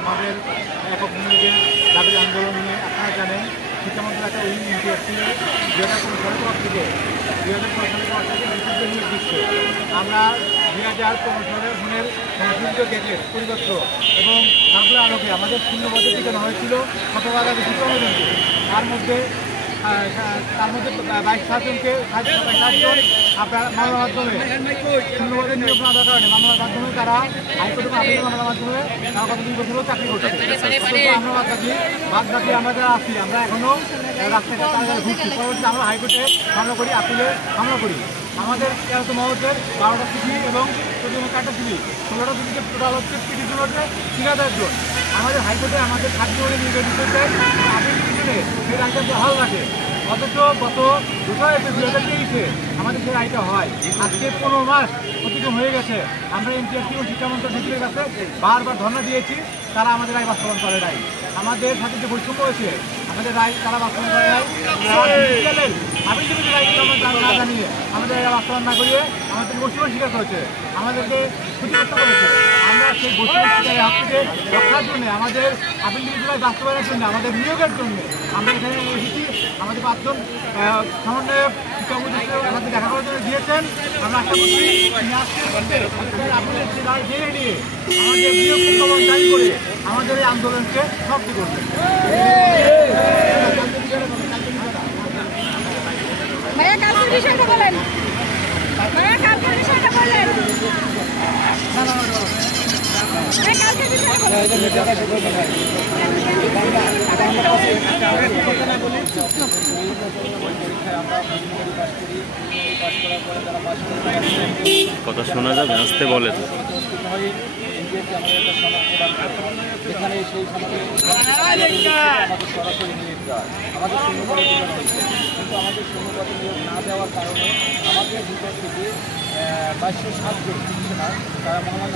আমাদের একক মূল্যের দাবি আন্দোলন নিয়ে আপনারা জানেন শিক্ষামন্ত্রী একটা ইউনিভার্সিটি 2015 সালের থেকে 2015 সালের নিয়ে দিচ্ছে। আমরা 2015 সালের ফোনের সংশোধিত গেজেট পরিবর্তন এবং তারপরে আলোকে আমাদের শূন্যপদে টিকানো হয়েছিল শতভাগা বেশি কর্মজনকে। তার মধ্যে 22-7 আপনার মামলার মাধ্যমে শূন্যপদে নিয়োগ না দেওয়ার কারণে মামলার মাধ্যমে তারা হাইকোর্টে মামলার মাধ্যমে তারা গত 2 বছরও চাকরি করছে। আমরা বাদ বাকি আমরা যারা আছি আমরা এখনও রাস্তায় ঘুরছি। পরবর্তীতে আমরা হাইকোর্টে মামলা করি, আপিলে মামলা করি। আমাদের 13 মহলের 12টা সিটি এবং 4টা সিটি 16টা সিটিতে টোটাল হচ্ছে পিটিশন হচ্ছে 3000 জন। আমাদের হাইকোর্টে আমাদের 7 জনে নির্বাচিত চাই আপিল পিটিশনে সেই রায়টা বহাল রাখে। অথচ গত 2 এপ্রিল 2023-এ আমাদের সেই রায়টা হয়। আজকে 15 মাস অতিক্রম হয়ে গেছে। আমরা এনটিআরসি এবং শিক্ষামন্ত্রী ডিসির কাছে বারবার ধর্ণা দিয়েছি, তারা আমাদের রায় বাস্তবায়ন করে নাই। আমাদের সাথে যে বৈষম্য হয়েছে আমাদের রায় তারা বাস্তবায়ন করে নাই। আপিল ডিভিশনের রায়গুলো আমরা না জানিয়ে আমাদের রায় বাস্তবায়ন না করিয়ে আমাদের বৈষম্যের শিকার করেছে, আমাদেরকে ক্ষতিগ্রস্ত করেছে। আমরা সেই বৈষম্যের শিকারের হাত থেকে রক্ষার জন্য আমাদের আপিল ডিভিশনের বাস্তবায়নের জন্য আমাদের নিয়োগের জন্য আমরা এখানে এসেছি। আমাদের 5 জন সমন্বয়ক শিক্ষামন্ত্রীর সাথে দেখা করার জন্য দিয়েছেন। আমরা আশা করছি আপিলের রায় জেনে নিয়ে আমাদের নিয়োগ প্রজ্ঞাপন জারি করে আমাদের এই আন্দোলনকে সমাপ্তি করবেন। ভাইয়া কালকের বিষয়টা বলেন, ভাইয়া কালকের বিষয়টা বলেন, কালকের বিষয়টা কথা শোনা যাবে, আসতে বলে তো এখানে সেই আমাদের সরাসরি নিয়োগ দেওয়া আমাদের শূন্যপদে কিন্তু আমাদের শূন্যপদে নিয়োগ না দেওয়ার কারণে আমাদের ভিতর থেকে 2207 জন শিক্ষক তারা মহামান্য